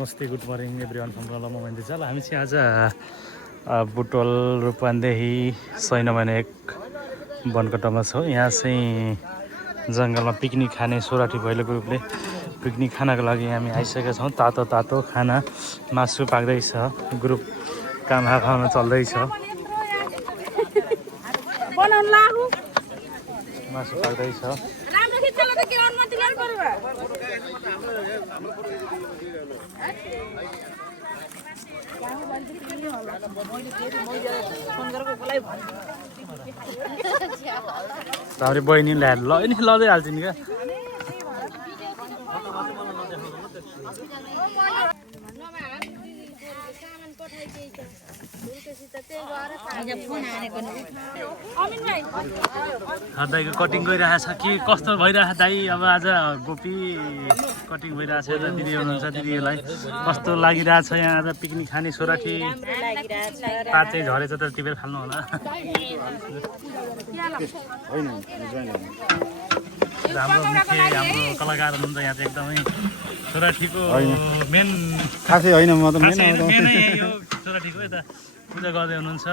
नमस्ते, good morning everyone from रलम moment चाल। हामी चाहिँ आज बुटवल रूपन्देही 6 महिना 1 बनकटामा छौँ। यहाँ चाहिँ जङ्गलमा पिकनिक खाने सोराठी भैलो ग्रुपले पिकनिक खानको लागि हामी आइसकेका छौँ। तातो तातो खाना मासु पाक्दैछ, ग्रुप काम हाफमा चल्दैछ, मासु पाक्दैछ। हाम्रो बहिनी ल्याएर नि लदै हाल्छ नि क्या। दाइको कटिङ गइरहेछ कि कस्तो भइरहेछ दाइ? अब आज गोपी कटिङ भइरहेछ। यता दिदी हुनुहुन्छ, दिदीलाई कस्तो लागिरहेछ? यहाँ आज पिकनिक खाने सोराठी पात चाहिँ झरेछ त टिपेर खाल्नु होला। हाम्रो मुख्य हाम्रो कलाकार हुनुहुन्छ यहाँ चाहिँ एकदमै सोराठीको मेन खासै होइन, म त मेनै यो सोराठीको यता पूजा गर्दै हुनुहुन्छ।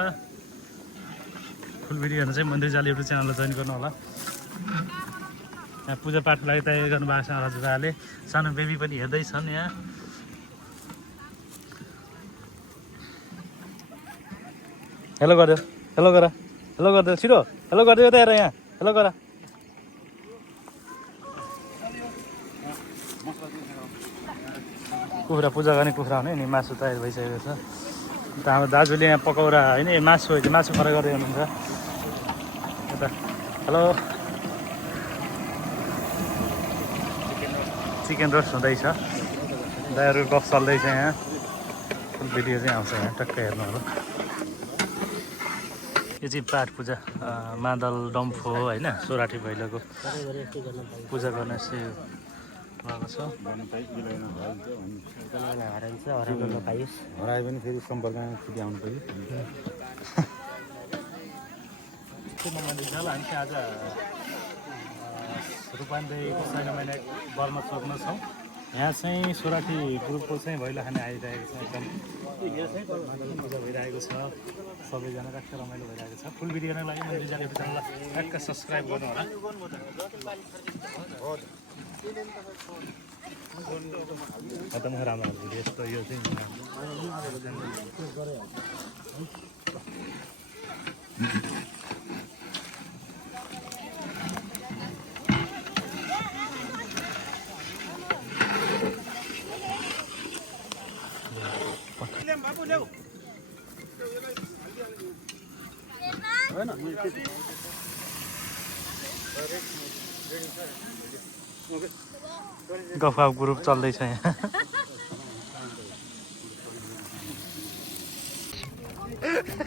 फुल भिडियो हेर्नु चाहिँ मन्दिर जाली युट्युब च्यानललाई जोइन गर्नु होला। यहाँ पूजापाठको लागि तयारी गर्नुभएको छ हजुरआले। सानो बेबी पनि हेर्दैछन् यहाँ। हेलो गरिदियो, हेलो गर, हेलो गरिदियो छिटो, हेलो गरिदियो त हेर यहाँ, हेलो गर। कुखुरा पूजा गर्ने कुखुरा हुने नि, मासु तयार भइसकेको छ। अन्त हाम्रो दाजुले यहाँ पकौडा होइन मासु होइन मासु फ्राई गर्दै हुनुहुन्छ यता। हेलो, चिकन रोस्ट हुँदैछ, दाइहरू गफ चल्दैछ यहाँ। फुल भिडियो चाहिँ आउँछ यहाँ, टक्कै हेर्नु होला। यो चाहिँ पाठ पूजा मादल डम्फो होइन सोराठी भैलोको पूजा गर्ने चाहिँ भएको छ। हरायो भने फेरि सम्पर्कमा छुट्टी आउनु पऱ्यो। हामी चाहिँ आज रूपन्देहीको 6 महिना बर्मा चोकमा छौँ। यहाँ चाहिँ सोराठी ग्रुपको चाहिँ भैलो खाने आइरहेको छ। एकदम पूजा भइरहेको छ, सबैजना टक्क रमाइलो भइरहेको छ। फुल भिडियो हेर्नको लागि मन्दिर जाली युट्युब च्यानललाई टक्क सब्सक्राइब गर्नु होला। खतम राम्रो भिडियो यस्तो यो चाहिँ गफगाफ ग्रुप चल्दैछ यहाँ।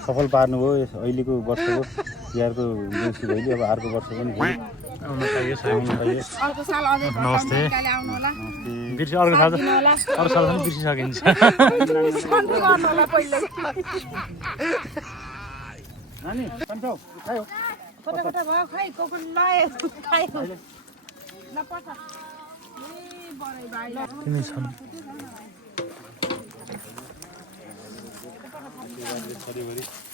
सफल पार्नुभयो अहिलेको वर्षको तिहारको देउसी भैली। अब अर्को वर्ष पनि नमस्ते। बिर्सि अर्को साल अरू साल पनि बिर्सिसकिन्छ। तिमी छन्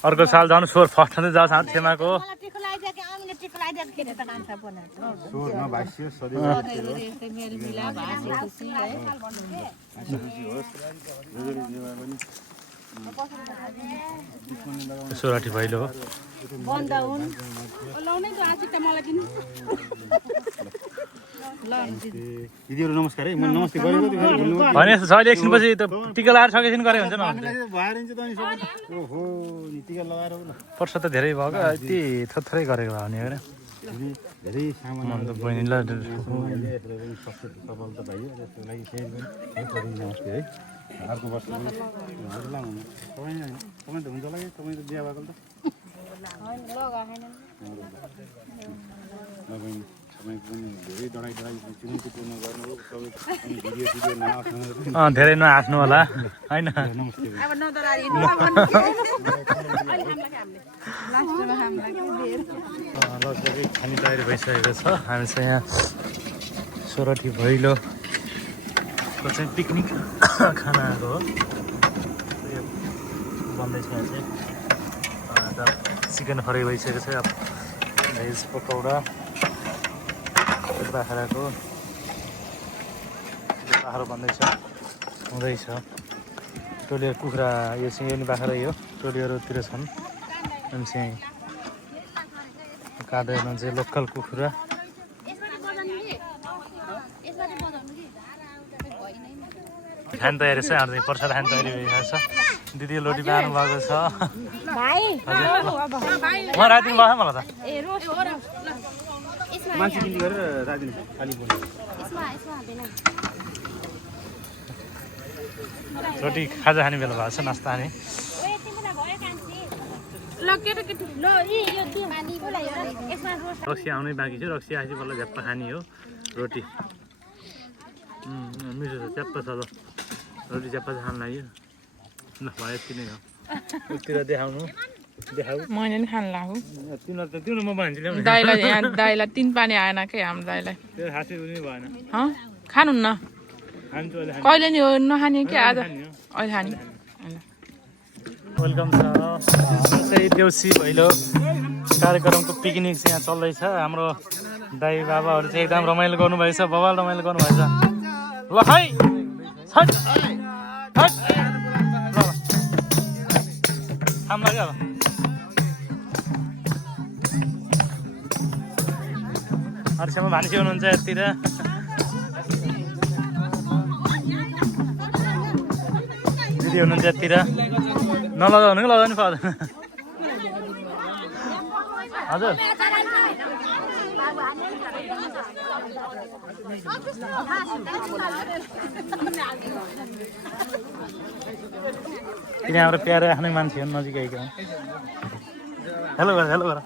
अर्को साल जानु स्वर फर्स्ट खाँदै जाओस् हात छेमाको। सोराठी भैलो हो। दिदीहरू नमस्कार है। म नमस्ते गरेको भने जस्तो छ अहिले एकछिनपछि त टिका लगाएर सकेपछि गरे हुन्छ न। ओहो टिका लगाएर वर्ष त धेरै भयो क्या, यति थोरै गरेको भयो भने होइन। धेरै सामान त बहिनीलाई सफल त भयो। त्यसको लागि नमस्ते है। अर्को वर्ष पनि हजुरलाई हुनु तपाईँ होइन, तपाईँ त हुन्छ होला कि तपाईँ त बिहा भएको त धेरै नहाँस्नु होला होइन। खाने तयारी भइसकेको छ। हामी चाहिँ यहाँ सोराठी भैलो को चाहिँ पिकनिक खानाको हो यो बन्दैछ यहाँ चाहिँ अन्त चिकन फ्राई भइसकेको छ अब भेज पकौडा बाख्राको बाख्रा बन्दैछ हुँदैछ टोलीहरू कुखुरा यो चाहिँ यो नि बाख्रै हो टोलीहरूतिर छन् अनि चाहिँ काटेर चाहिँ लोकल कुखुरा खाने तयारी छ हाम्रो प्रसाद खाने तयारी भइरहेको छ दिदी लोटी बाँध्नु भएको छ उहाँ राखिदिनु भयो मलाई त मान्छे किन्ने गरेर राखिदिनु खाली बोल्नु रोटी खाजा खाने बेला भएको छ नास्ता खाने रक्सी आउनै बाँकी छ रक्सी आएपछि बल्ल झ्याप्पा खाने हो रोटी मिठो छ च्याप्पा छ ल रोटी च्याप्पा चाहिँ खानु लाग्यो ल भयो यति नै हो यतिर देखाउनु देखाऊ मैले नि खानु लाग्यो तिमीलाई त तिम्रो म भन्छु ल्याउनु दाइलाई यहाँ दाइलाई 3 पानी आएन के हाम्रो दाइलाई त्यो खासै उनी भएन खानुहुन्न खान्छु अहिले कहिले नि हो नखाने कि आज खाने हो अहिले खाने वेलकम छ चाहिँ देउसी भैलो कार्यक्रमको पिकनिक चाहिँ यहाँ चल्दैछ हाम्रो दाइ बाबाहरू चाहिँ एकदम रमाइलो गर्नुभएछ बवाल रमाइलो गर्नुभएछ ल है छट हट ल थाम लाग्यो अब अरूसम्म भान्सी हुनुहुन्छ यतिर दिदी हुनुहुन्छ यतिर नलगाउनु कि लगाउनु पर्दैन हजुर किन हाम्रो प्यारो आफ्नै मान्छे हो नजिक आइकन हेलो गर हेलो गर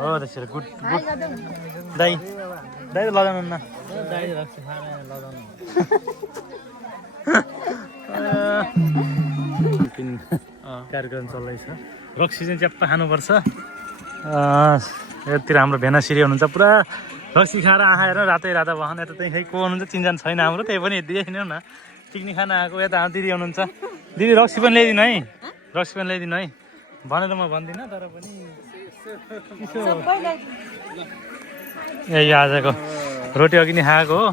हो त्यसरी गुड गुड दाइ दाइ त लगाउनु न दाइ रक्सी लगाउनु कार्यक्रम चल्दैछ रक्सी चाहिँ च्याप्पा खानुपर्छ यतातिर हाम्रो भेनासिरी हुनुहुन्छ पुरा रक्सी खाएर आएर रातै राता बहन यता त्यहीँ खै को हुनुहुन्छ चिन्जान छैन हाम्रो त्यही पनि देखिनु न पिकनिक खान आएको यता दिदी हुनुहुन्छ दिदी रक्सी पनि ल्याइदिनु है रक्सी पनि ल्याइदिनु है भनेर म भन्दिनँ तर पनि ए आजको रोटी अघि नै खाएको हो